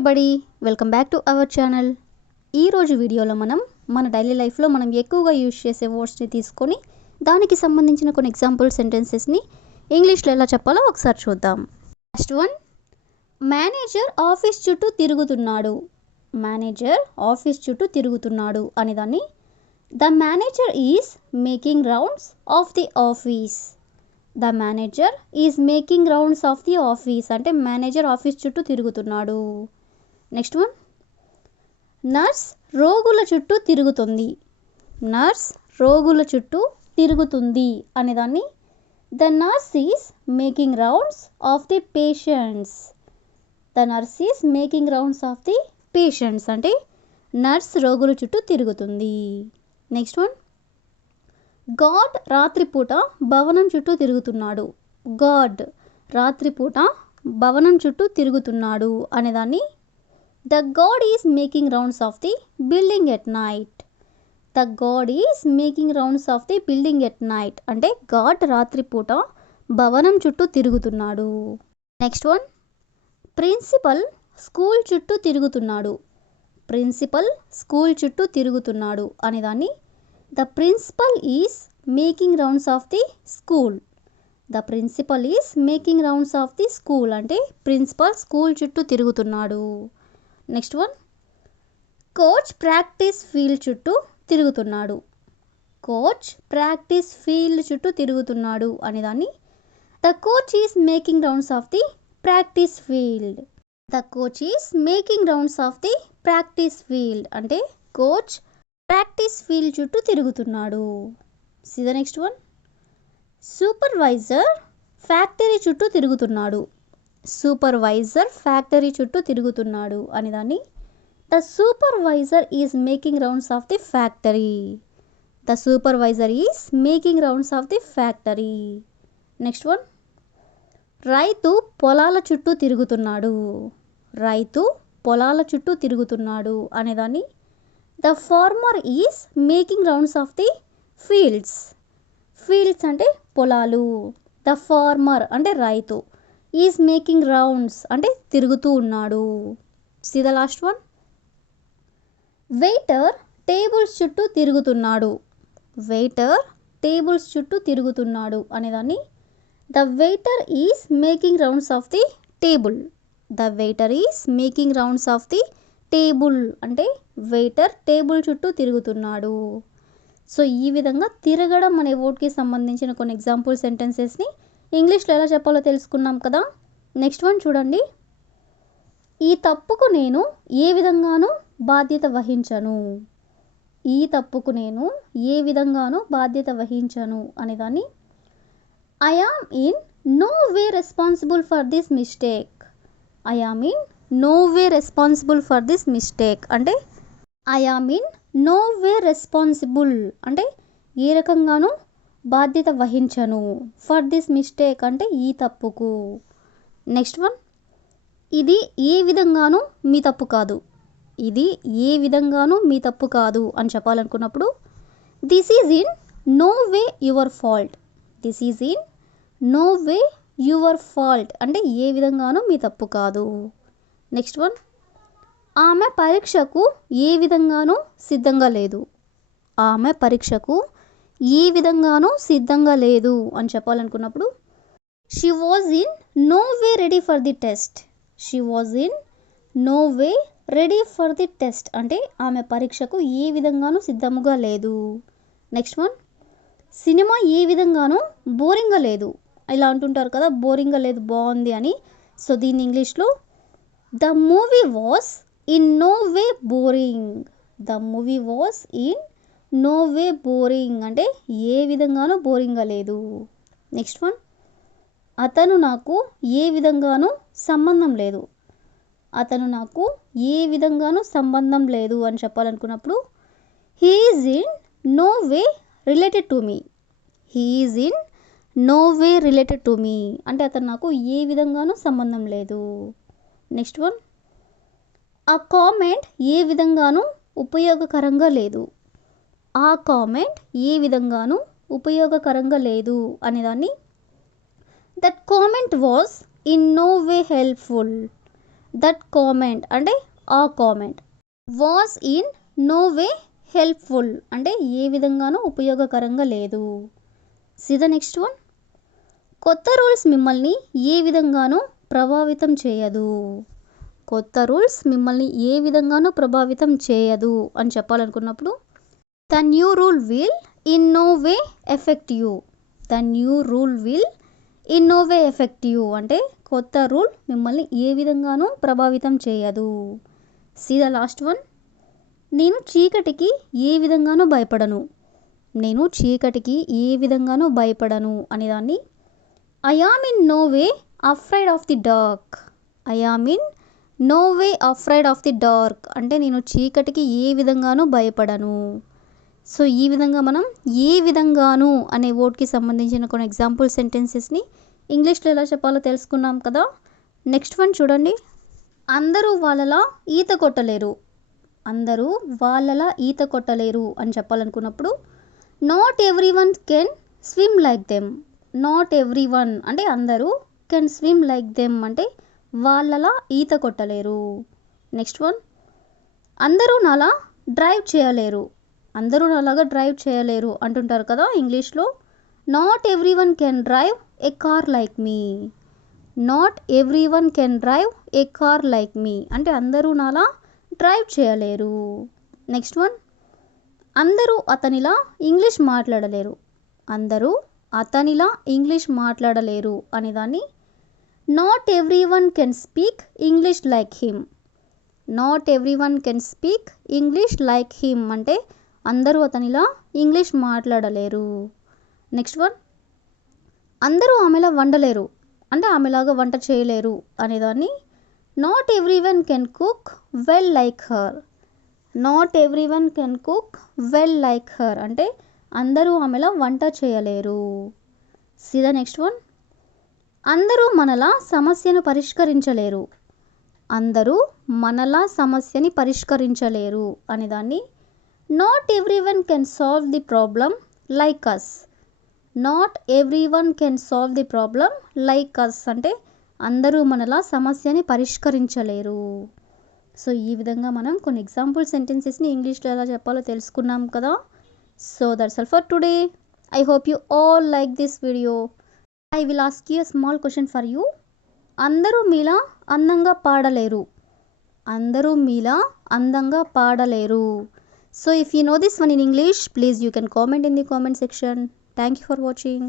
Everybody, welcome back to our channel. ఈరోజు వీడియోలో మన డైలీ లైఫ్లో మనం ఎక్కువగా యూజ్ చేసే వర్డ్స్ని తీసుకొని దానికి సంబంధించిన కొన్ని ఎగ్జాంపుల్ సెంటెన్సెస్ని ఇంగ్లీష్లో ఎలా చెప్పాలో ఒకసారి చూద్దాం. ఫస్ట్ వన్, మేనేజర్ ఆఫీస్ చుట్టూ తిరుగుతున్నాడు. మేనేజర్ ఆఫీస్ చుట్టూ తిరుగుతున్నాడు అనేదాన్ని the manager is making rounds of the office. The manager is making rounds of the office అంటే మేనేజర్ ఆఫీస్ చుట్టూ తిరుగుతున్నాడు. నెక్స్ట్ వన్, నర్స్ రోగుల చుట్టూ తిరుగుతుంది. నర్స్ రోగుల చుట్టూ తిరుగుతుంది అనేదాన్ని the nurse is making rounds of the patients. The nurse is making rounds of the patients అంటే నర్స్ రోగుల చుట్టూ తిరుగుతుంది. నెక్స్ట్ వన్, గాడ్ రాత్రిపూట భవనం చుట్టూ తిరుగుతున్నాడు. గాడ్ రాత్రిపూట భవనం చుట్టూ తిరుగుతున్నాడు అనేదాన్ని the God is making rounds of the building at night. The God is making rounds of the building at night అంటే గాడ్ రాత్రిపూట భవనం చుట్టూ తిరుగుతున్నాడు. నెక్స్ట్ వన్, ప్రిన్సిపల్ స్కూల్ చుట్టూ తిరుగుతున్నాడు. ప్రిన్సిపల్ స్కూల్ చుట్టూ తిరుగుతున్నాడు అనేదాన్ని the principal is making rounds of the school. The principal is making rounds of the school అంటే ప్రిన్సిపల్ స్కూల్ చుట్టూ తిరుగుతున్నాడు. Next one, coach practice field చుట్టూ తిరుగుతున్నాడు. కోచ్ ప్రాక్టీస్ ఫీల్డ్ చుట్టూ తిరుగుతున్నాడు అనేదాన్ని the coach is making rounds of the practice field. The coach is making rounds of the practice field అంటే coach practice field చుట్టూ తిరుగుతున్నాడు. See the next one, supervisor factory చుట్టూ తిరుగుతున్నాడు. సూపర్వైజర్ ఫ్యాక్టరీ చుట్టూ తిరుగుతున్నాడు అనేదాన్ని the supervisor is making rounds of the factory. The supervisor is making rounds of the factory. Next one, రైతు పొలాల చుట్టూ తిరుగుతున్నాడు. రైతు పొలాల చుట్టూ తిరుగుతున్నాడు అనేదాన్ని the farmer is making rounds of the fields. Fields అంటే పొలాలు. ద ఫార్మర్ అంటే రైతు. ఈజ్ మేకింగ్ రౌండ్స్ అంటే తిరుగుతూ ఉన్నాడు. C the last one, waiter tables చుట్టూ తిరుగుతున్నాడు. వెయిటర్ టేబుల్స్ చుట్టూ తిరుగుతున్నాడు అనేదాన్ని the waiter is making rounds of the table. The waiter is making rounds of the table అంటే వెయిటర్ టేబుల్ చుట్టూ తిరుగుతున్నాడు. సో ఈ విధంగా తిరగడం అనే వర్డ్కి సంబంధించిన కొన్ని ఎగ్జాంపుల్ సెంటెన్సెస్ని ఇంగ్లీష్లో ఎలా చెప్పాలో తెలుసుకున్నాం కదా. నెక్స్ట్ వన్ చూడండి, ఈ తప్పుకు నేను ఏ విధంగానూ బాధ్యత వహించను. ఈ తప్పుకు నేను ఏ విధంగానూ బాధ్యత వహించను అనేదాన్ని I am in no way responsible for this mistake. I am in no way responsible for this mistake అంటే I am in no way responsible అంటే ఏ రకంగానూ బాధ్యత వహించను. ఫర్ దిస్ మిస్టేక్ అంటే ఈ తప్పుకు. నెక్స్ట్ వన్, ఇది ఏ విధంగానూ మీ తప్పు కాదు. ఇది ఏ విధంగానూ మీ తప్పు కాదు అని చెప్పాలనుకున్నప్పుడు this is in no way your fault. This is in no way your fault అంటే ఏ విధంగానూ మీ తప్పు కాదు. నెక్స్ట్ వన్, ఆమె పరీక్షకు ఏ విధంగానూ సిద్ధంగా లేదు. ఆమె పరీక్షకు ఏ విధంగానూ సిద్ధంగా లేదు అని చెప్పాలనుకున్నప్పుడు she was in no way ready for the test. She was in no way ready for the test అంటే ఆమె పరీక్షకు ఏ విధంగానూ సిద్ధముగా లేదు. నెక్స్ట్ వన్, సినిమా ఏ విధంగానూ బోరింగ్గా లేదు. ఇలా అంటుంటారు కదా, బోరింగ్గా లేదు బాగుంది అని. సో దీన్ని ఇంగ్లీష్లో the movie was in no way boring. The movie was in no way boring అంటే ఏ విధంగానూ బోరింగ్గా లేదు. నెక్స్ట్ వన్, అతను నాకు ఏ విధంగానూ సంబంధం లేదు. అతను నాకు ఏ విధంగానూ సంబంధం లేదు అని చెప్పాలనుకున్నప్పుడు he is in no way related to me. He is in no way related to me అంటే అతను నాకు ఏ విధంగానూ సంబంధం లేదు. నెక్స్ట్ వన్, ఆ కామెంట్ ఏ విధంగానూ ఉపయోగకరంగా లేదు. ఆ కామెంట్ ఏ విధంగానూ ఉపయోగకరంగా లేదు అనేదాన్ని that comment was in no way helpful. That comment అంటే ఆ comment was in no way helpful అంటే ఏ విధంగానూ ఉపయోగకరంగా లేదు. See the next one. కొత్త రూల్స్ మిమ్మల్ని ఏ విధంగానూ ప్రభావితం చేయదు. కొత్త రూల్స్ మిమ్మల్ని ఏ విధంగానూ ప్రభావితం చేయదు అని చెప్పాలనుకున్నప్పుడు the new rule will in no way effect you. The new rule will in no way effect you అంటే కొత్త రూల్ మిమ్మల్ని ఏ విధంగానూ ప్రభావితం చేయదు. See the last one. నేను చీకటికి ఏ విధంగానూ భయపడను. నేను చీకటికి ఏ విధంగానూ భయపడను అనేదాన్ని I am in no way afraid of the dark. I am in no way afraid of the dark అంటే నేను చీకటికి ఏ విధంగానూ భయపడను. సో ఈ విధంగా మనం ఏ విధంగానూ అనే వర్డ్కి సంబంధించిన కొన్ని ఎగ్జాంపుల్ సెంటెన్సెస్ని ఇంగ్లీష్లో ఎలా చెప్పాలో తెలుసుకున్నాం కదా. నెక్స్ట్ వన్ చూడండి. అందరూ వాళ్ళలా ఈత కొట్టలేరు. అందరూ వాళ్ళలా ఈత కొట్టలేరు అని చెప్పాలనుకున్నప్పుడు not everyone can swim like them. Not everyone అంటే అందరూ, కెన్ స్విమ్ లైక్ దెమ్ అంటే వాళ్ళలా ఈత కొట్టలేరు. Next one. అందరూ నాలా డ్రైవ్ చేయలేరు. అందరూ నాలాగా డ్రైవ్ చేయలేరు అంటుంటారు కదా ఇంగ్లీష్లో. Not everyone can drive a car like me. Not everyone can drive a car like me అంటే అందరూ నాలా డ్రైవ్ చేయలేరు. Next one. అందరూ అతనిలా ఇంగ్లీష్ మాట్లాడలేరు. అందరూ అతనిలా ఇంగ్లీష్ మాట్లాడలేరు అనేదాన్ని not everyone can speak English like him. Not everyone can speak English like him అంటే అందరూ అతనిలా ఇంగ్లీష్ మాట్లాడలేరు. Next one. అందరూ ఆమెలా వండలేరు అంటే ఆమెలాగా వంట చేయలేరు అనేదాన్ని not everyone can cook well like her. Not everyone can cook well like her అంటే అందరూ ఆమెలా వంట చేయలేరు. See the next one. అందరూ మనలా సమస్యను పరిష్కరించలేరు. అందరూ మనలా సమస్యని పరిష్కరించలేరు అనేదాన్ని not everyone can solve the problem like us. Not everyone can solve the problem like us అంటే అందరూ మనలా సమస్యని పరిష్కరించలేరు. సో ఈ విధంగా మనం కొన్ని ఎగ్జాంపుల్ సెంటెన్సెస్ని ఇంగ్లీష్లో ఎలా చెప్పాలో తెలుసుకున్నాం కదా. So that's all for today. I hope you all like this video. I will ask you a small question for you. అందరూ మీలా అందంగా పాడలేరు. అందరూ మీలా అందంగా పాడలేరు. So if you know this one in English, please you can comment in the comment section. Thank you for watching.